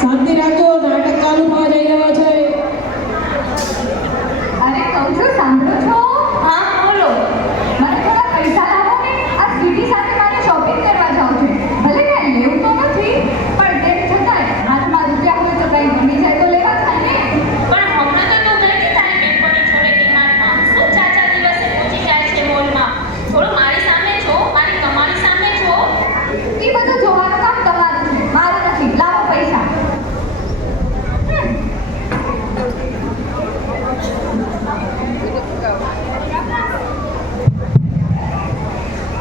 શાંતિ રાખજો, નાટક ચાલુ થવા જઈ રહ્યો છે. અરે કહું છું, સાંભળો છો? હા બોલો. મને થોડા પૈસા લાવો ને. આ સ્વીટી સાથે મારે શોપિંગ કરવા જાવું છે. ભલે કાંઈ લેવું તો નથી, પણ તેમ છતાંય હાથમાં રૂપિયા હોય તો કંઈ ગમી જાય તો લેવા થાય ને. પણ હમણાં તો તું ગઈ હતી તારી બેનપણી જોડે ડીમાર્ટમાં. શું ચાચા દિવસે પહોંચી જાય છે મોલમાં. થોડું મારી સામે જો, મારી કમાણી સામે જો. એ બધું જોવાનું કામ તમારું છે, મારું નથી. લાવો પૈસા.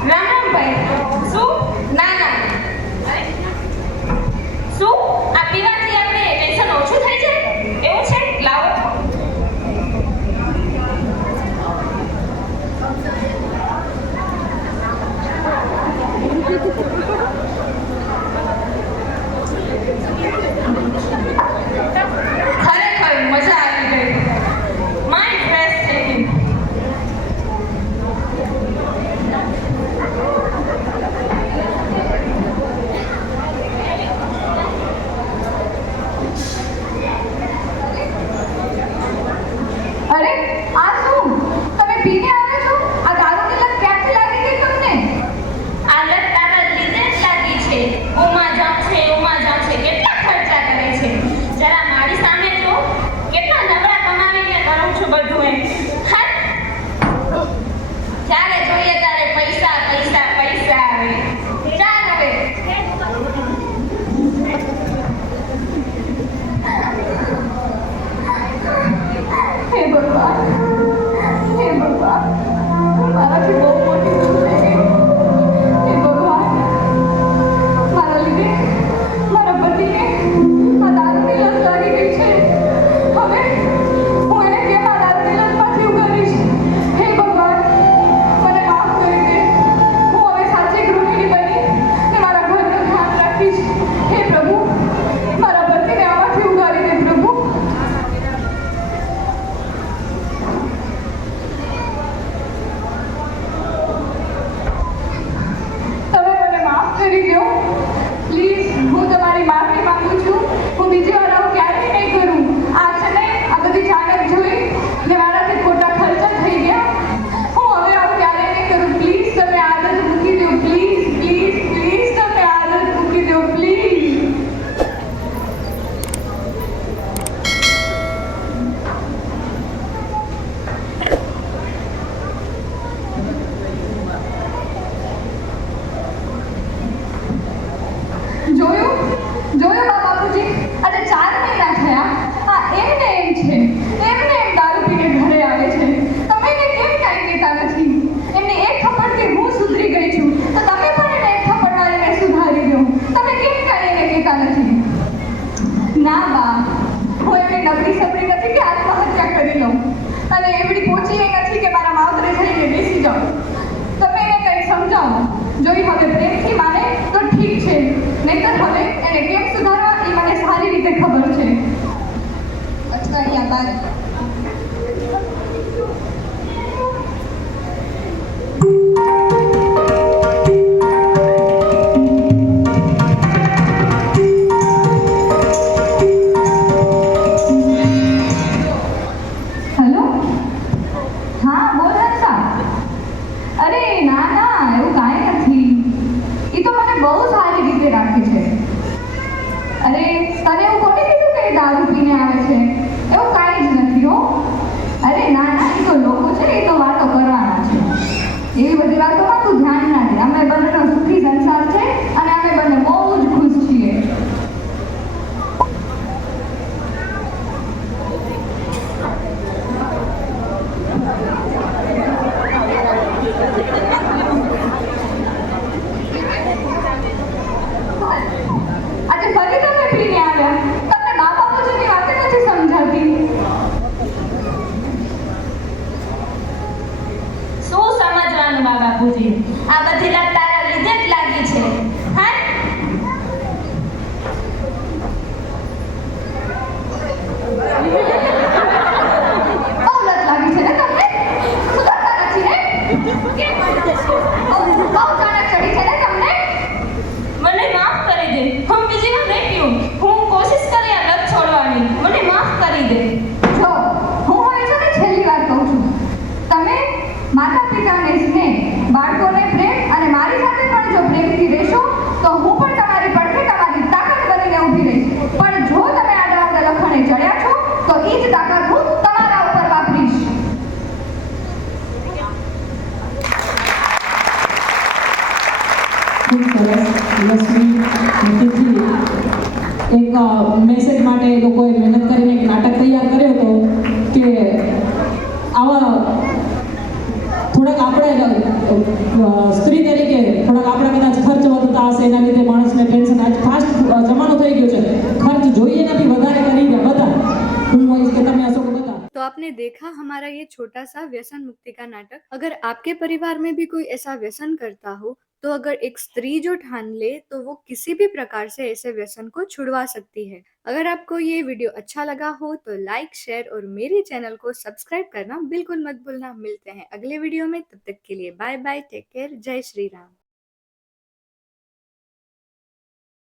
રામ રામ ભાઈ. શું? ના ના. શું? આ પીવાથી આપણે ટેન્શન ઓછું થઈ જાય એવું છે? લાવો. ખરેખર મજા આવી ગઈ. માઇન્ડ ફ્રેશ થઈ ગયું. અરે આ શું? તમે પીને આવ્યા છો? આ દારૂની લત ક્યાંથી લાગી ગઈ તમને? આલત તારા લીધે જ લાગી છે. ઉમાં જામ છે, ઉમાં જામ છે. કેટલા ખર્ચા કરે છે. જરા મારી સામે જો. કેટલા નવરા કમાવીને કરું છું બધું એમ. હા? જ્યારે જોઈએ ત્યારે પૈસા પૈસા પૈસા આવે. ચાલ હવે. હે ભગવાન, હે ભગવાન, મારાથી બહુ મોટી ભૂલ થઈ ગઈ. હે ભગવાન, મારા લીધે મારા પતિને આ દારૂની લત લાગી ગઈ છે. હવે હું એને કેમ આ દારૂની લતમાંથી ઉગારીશ? હે ભગવાન, મને માફ કરી દે. હું હવે સાચી ગૃહિણી બની ને મારા ઘરનું ધ્યાન રાખીશ. હે પ્રભુ, મારા પતિને આમાંથી ઉગારી દે પ્રભુ. તમે મને માફ કરી દો પ્લીઝ. હું તમારી માફી માંગુ છું. હું બીજી વાર આવું ક્યારેય નહીં કરું. આ છે ને, આ બધી જાણક જોઈ ને મારાથી ખોટા ખર્ચા થઈ ગયા. હું હવે આવું ક્યારેય નહીં કરું. પ્લીઝ તમે આદત મૂકી દો. પ્લીઝ પ્લીઝ પ્લીઝ તમે આદત મૂકી દો પ્લીઝ. જોયું જોયું બા બાપુજી, આજે 4 મહિના થયા. હા એમને એમ છે, એમને એમ દારૂ પીને ઘરે આવે છે. તમે એને કેમ કાંઈ કહેતા નથી? એમને એક થપ્પડથી હું સુધરી ગઈ છું, તો તમે પણ એને એક થપ્પડ મારીને સુધારી દો. તમે કેમ કાંઈ એને કહેતા નથી? ના બા, હું એમની નબળી સબળી નથી કે આત્મહત્યા કરી લઉં, અને એવડી પહોંચી એ નથી કે મારા માવતરે જઈને બેસી જાઉં. તમે એને કંઈ સમજાવો. જો એ હવે પ્રેમથી માને તો ઠીક છે, નહીંતર હવે એને કેમ સુધારવા એ મને સારી રીતે ખબર છે. અઠવાડિયા બાદ હેલો, હા બોલ હંસા. અરે ના ના, એવું કાંઈ નથી. એ તો મને બહુ સારી રીતે રાખે છે. અરે તને એવું કોને કીધું કે એ દારૂ પીને આવે છે? એવું કાંઈ જ નથી હો. અરે ના ના, એ તો લોકો છે, એ તો વાતો કરવાના છે. એવી બધી વાતોમાં તું ધ્યાન ના દે. અમે બંનેનો સુખી સંસાર છે અને અમે બંને બહુ જ ખુશ છીએ. આજે ફરી તમે પીને આવ્યા. તમને બા બાપુજીની વાતે નથી સમજાતી. એક મેસેજ માટે એ લોકોએ મહેનત કરીને એક નાટક તૈયાર કર્યો હતો કે આવા થોડાક આપણે સ્ત્રી તરીકે થોડાક આપણે કદાચ ખર્ચ વધતા હશે એના લીધે માણસને ટેન્શન આજ ફાસ્ટ જમાનો થઈ ગયો છે ખર્ચ જોઈએ નથી વધારે કરી દે બધા હું કહીશ કે તમે અશોક બધા तो आपने देखा हमारा ये छोटा सा व्यसन मुक्ति का नाटक। अगर आपके परिवार में भी कोई ऐसा व्यसन करता हो तो अगर एक स्त्री जो ठान ले तो वो किसी भी प्रकार से ऐसे व्यसन को छुड़वा सकती है। अगर आपको ये वीडियो अच्छा लगा हो तो लाइक शेयर और मेरे चैनल को सब्सक्राइब करना बिल्कुल मत भूलना। मिलते हैं अगले वीडियो में, तब तक के लिए बाय बाय, टेक केयर, जय श्री राम।